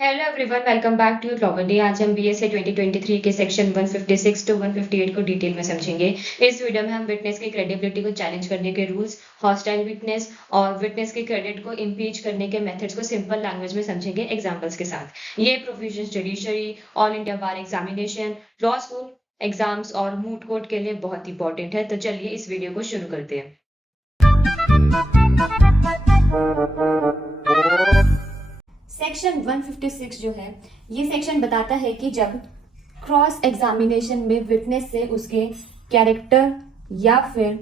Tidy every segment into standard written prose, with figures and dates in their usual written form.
Hello everyone, welcome back to globally. आज हम BSA 2023 के सेक्शन 156 टू 158 को डिटेल में समझेंगे। इस वीडियो में हम विटनेस की क्रेडिबिलिटी को चैलेंज करने के रूल्स, हॉस्टाइल विटनेस और विटनेस के क्रेडिट को इम्पीच करने के मेथड्स को सिंपल लैंग्वेज में समझेंगे एग्जांपल्स के साथ। ये प्रोफेशनल जुडिशरी, ऑल इंडिया बार एग्जामिनेशन, लॉ स्कूल एग्जाम्स और मूट कोर्ट के लिए बहुत इंपॉर्टेंट है। तो चलिए इस वीडियो को शुरू करते हैं। सेक्शन 156 जो है ये सेक्शन बताता है कि जब क्रॉस एग्जामिनेशन में विटनेस से उसके कैरेक्टर या फिर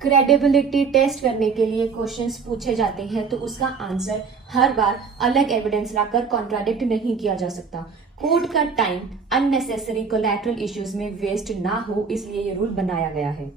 क्रेडिबिलिटी टेस्ट करने के लिए क्वेश्चंस पूछे जाते हैं तो उसका आंसर हर बार अलग एविडेंस लाकर कॉन्ट्राडिक्ट नहीं किया जा सकता। कोर्ट का टाइम अननेसेसरी कोलैटरल इश्यूज में वेस्ट ना हो, इसलिए ये रूल बनाया गया है।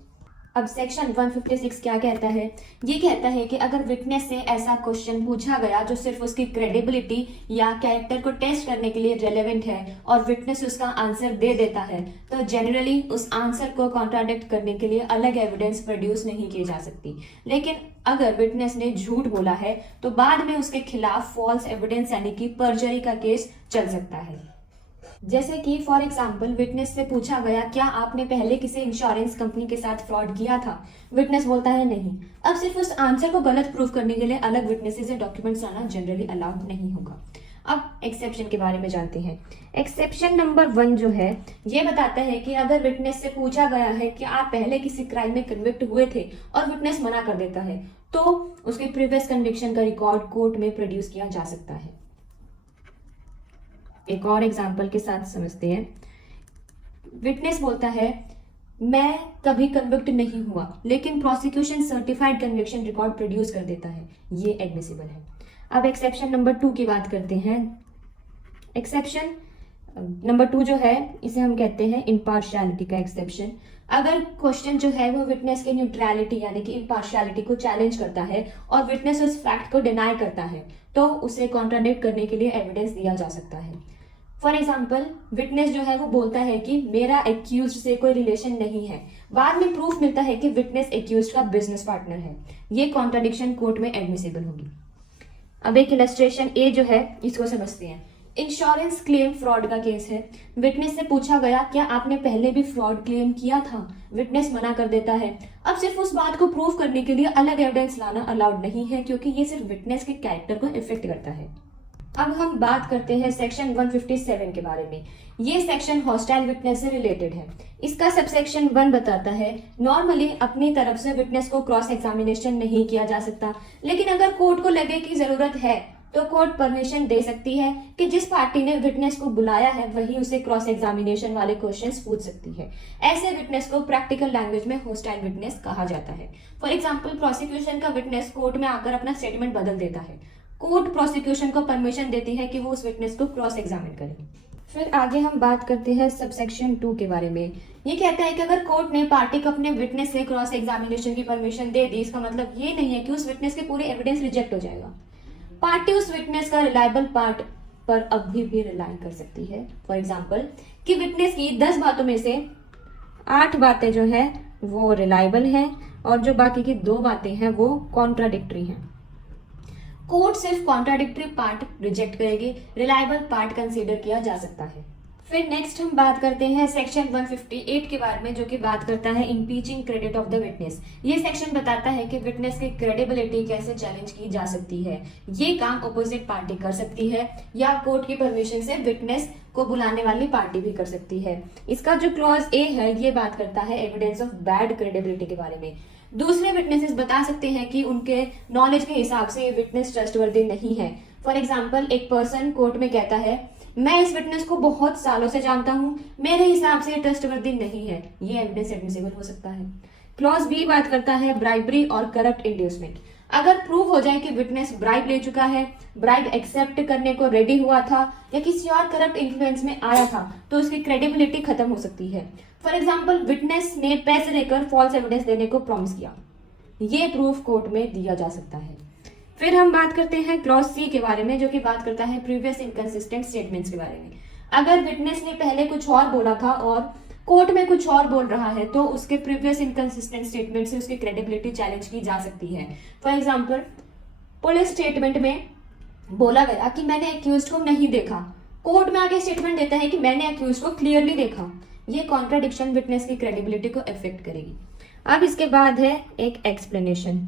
अब सेक्शन 156 क्या कहता है? ये कहता है कि अगर विटनेस से ऐसा क्वेश्चन पूछा गया जो सिर्फ उसकी क्रेडिबिलिटी या कैरेक्टर को टेस्ट करने के लिए रेलेवेंट है और विटनेस उसका आंसर दे देता है, तो जनरली उस आंसर को कॉन्ट्राडिक्ट करने के लिए अलग एविडेंस प्रोड्यूस नहीं की जा सकती। लेकिन अगर विटनेस ने झूठ बोला है तो बाद में उसके खिलाफ फॉल्स एविडेंस यानी कि परजरी का केस चल सकता है। जैसे कि फॉर एग्जाम्पल विटनेस से पूछा गया, क्या आपने पहले किसी इंश्योरेंस कंपनी के साथ फ्रॉड किया था? विटनेस बोलता है नहीं। अब सिर्फ उस आंसर को गलत प्रूव करने के लिए अलग विटनेसेस या डॉक्यूमेंट्स लाना जनरली अलाउड नहीं होगा। अब एक्सेप्शन के बारे में जानते हैं। एक्सेप्शन नंबर 1 जो है ये बताता है कि अगर विटनेस से पूछा गया है कि आप पहले किसी क्राइम में कन्विक्ट हुए थे और विटनेस मना कर देता है तो उसके प्रीवियस कन्विक्शन का रिकॉर्ड कोर्ट में प्रोड्यूस किया जा सकता है। एक और एग्जाम्पल के साथ समझते हैं। विटनेस बोलता है मैं कभी कन्विक्ट नहीं हुआ, लेकिन prosecution certified conviction record produce कर देता है, ये एडमिसिबल है। अब एक्सेप्शन नंबर 2 की बात करते हैं। एक्सेप्शन नंबर 2 जो है इसे हम कहते हैं इम्पार्शियलिटी का एक्सेप्शन। अगर क्वेश्चन जो है वो विटनेस की न्यूट्रलिटी यानी कि इम्पार्शियलिटी को चैलेंज करता है और विटनेस उस फैक्ट को डिनाई करता है तो उसे कॉन्ट्राडिक्ट करने के लिए एविडेंस दिया जा सकता है। फॉर एग्जाम्पल विटनेस जो है वो बोलता है कि मेरा एक्यूज से कोई रिलेशन नहीं है, बाद में प्रूफ मिलता है कि विटनेस एक्यूज का बिजनेस पार्टनर है, ये कॉन्ट्राडिक्शन कोर्ट में एडमिसिबल होगी। अब एक इलस्ट्रेशन ए जो है इसको समझते हैं। इंश्योरेंस क्लेम फ्रॉड का केस है। विटनेस से पूछा गया क्या आपने पहले भी फ्रॉड क्लेम किया था? विटनेस मना कर देता है। अब सिर्फ उस बात को प्रूव करने के लिए अलग एविडेंस लाना अलाउड नहीं है क्योंकि ये सिर्फ विटनेस के कैरेक्टर को इफेक्ट करता है। अब हम बात करते हैं सेक्शन 157 के बारे में। ये सेक्शन हॉस्टाइल विटनेस से रिलेटेड है। इसका सबसेक्शन 1 बताता है नॉर्मली अपनी तरफ से विटनेस को क्रॉस एग्जामिनेशन नहीं किया जा सकता, लेकिन अगर कोर्ट को लगे कि जरूरत है तो कोर्ट परमिशन दे सकती है कि जिस पार्टी ने विटनेस को बुलाया है वही उसे क्रॉस एग्जामिनेशन वाले क्वेश्चंस पूछ सकती है। ऐसे विटनेस को प्रैक्टिकल लैंग्वेज में हॉस्टाइल विटनेस कहा जाता है। फॉर एग्जाम्पल प्रोसिक्यूशन का विटनेस कोर्ट में आकर अपना स्टेटमेंट बदल देता है, कोर्ट प्रोसिक्यूशन को परमिशन देती है कि वो उस विटनेस को क्रॉस एग्जामिन करे। फिर आगे हम बात करते हैं सबसेक्शन 2 के बारे में। ये कहता है कि अगर कोर्ट ने पार्टी को अपने विटनेस से क्रॉस एग्जामिनेशन की परमिशन दे दी, इसका मतलब ये नहीं है कि उस विटनेस के पूरे एविडेंस रिजेक्ट हो जाएगा। पार्टी उस विटनेस का रिलायबल पार्ट पर अभी भी रिलाई कर सकती है। फॉर एग्जाम्पल कि विटनेस की 10 बातों में से 8 बातें जो है वो रिलायबल हैं और जो बाकी की 2 बातें हैं वो कॉन्ट्राडिक्टरी हैं। कोर्ट सिर्फ कॉन्ट्राडिक्टरी पार्ट रिजेक्ट करेगी, रिलायबल पार्ट कंसीडर किया जा सकता है। फिर नेक्स्ट हम बात करते हैं सेक्शन 158 के बारे में, जो कि बात करता है इम्पीचिंग क्रेडिट ऑफ द विटनेस। ये सेक्शन बताता है कि विटनेस की क्रेडिबिलिटी कैसे चैलेंज की जा सकती है। ये काम अपोजिट पार्टी कर सकती है या कोर्ट की परमिशन से विटनेस को बुलाने वाली पार्टी भी कर सकती है। इसका जो क्लॉज ए है ये बात करता है एविडेंस ऑफ बैड क्रेडिबिलिटी के बारे में। दूसरे विटनेसेस बता सकते हैं कि उनके नॉलेज के हिसाब से ये विटनेस ट्रस्टवर्दी नहीं है। फॉर एग्जाम्पल एक पर्सन कोर्ट में कहता है मैं इस विटनेस को बहुत सालों से जानता हूँ, मेरे हिसाब से ये ट्रस्टवर्दी नहीं है, ये एविडेंस एडमिसिबल हो सकता है। क्लॉज बी बात करता है ब्राइबरी और करप्ट इंड्यूसमेंट। अगर प्रूव हो जाए कि विटनेस ब्राइब ले चुका है, ब्राइब एक्सेप्ट करने को रेडी हुआ था या किसी और करप्ट इन्फ्लुएंस में आया था तो उसकी क्रेडिबिलिटी खत्म हो सकती है। फॉर एग्जाम्पल विटनेस ने पैसे देकर फॉल्स एविडेंस देने को प्रॉमिस किया, ये प्रूफ कोर्ट में दिया जा सकता है। फिर हम बात करते हैं क्लॉज सी के बारे में, जो कि बात करता है प्रीवियस इनकंसिस्टेंट स्टेटमेंट्स के बारे में। अगर विटनेस ने पहले कुछ और बोला था और कोर्ट में कुछ और बोल रहा है तो उसके प्रीवियस इनकंसिस्टेंट स्टेटमेंट से उसकी क्रेडिबिलिटी चैलेंज की जा सकती है। फॉर एग्जाम्पल पुलिस स्टेटमेंट में बोला गया कि मैंने एक्यूज को नहीं देखा, कोर्ट में आके स्टेटमेंट देता है कि मैंने एक्यूज को क्लियरली देखा, ये कॉन्ट्राडिक्शन विटनेस की क्रेडिबिलिटी को अफेक्ट करेगी। अब इसके बाद है एक एक्सप्लेनेशन।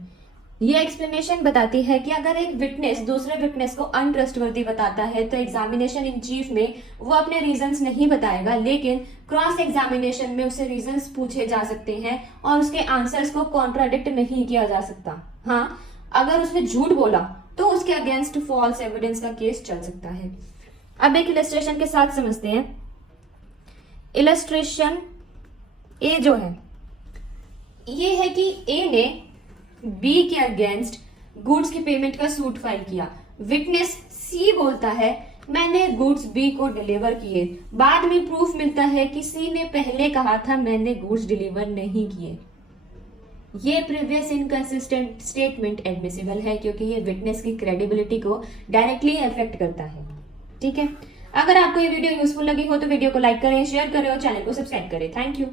ये एक्सप्लेनेशन बताती है कि अगर एक विटनेस दूसरे विटनेस को अनट्रस्टवर्दी बताता है तो एग्जामिनेशन इन चीफ में वो अपने रीजंस नहीं बताएगा, लेकिन क्रॉस एग्जामिनेशन में उसे रीजंस पूछे जा सकते हैं और उसके आंसर्स को कॉन्ट्राडिक्ट नहीं किया जा सकता। हाँ, अगर उसने झूठ बोला तो उसके अगेंस्ट फॉल्स एविडेंस का केस चल सकता है। अब एक इलस्ट्रेशन के साथ समझते हैं। इलस्ट्रेशन ए जो है ये है कि ए ने बी के अगेंस्ट गुड्स की पेमेंट का सूट फाइल किया। विटनेस सी बोलता है मैंने गुड्स बी को डिलीवर किए। बाद में प्रूफ मिलता है कि सी ने पहले कहा था मैंने गुड्स डिलीवर नहीं किए। ये प्रीवियस इनकंसिस्टेंट स्टेटमेंट एडमिसिबल है क्योंकि ये विटनेस की क्रेडिबिलिटी को डायरेक्टली अफेक्ट करता है। ठीक है, अगर आपको ये वीडियो यूजफुल लगी हो तो वीडियो को लाइक करें, शेयर करें और चैनल को सब्सक्राइब करें। Thank you.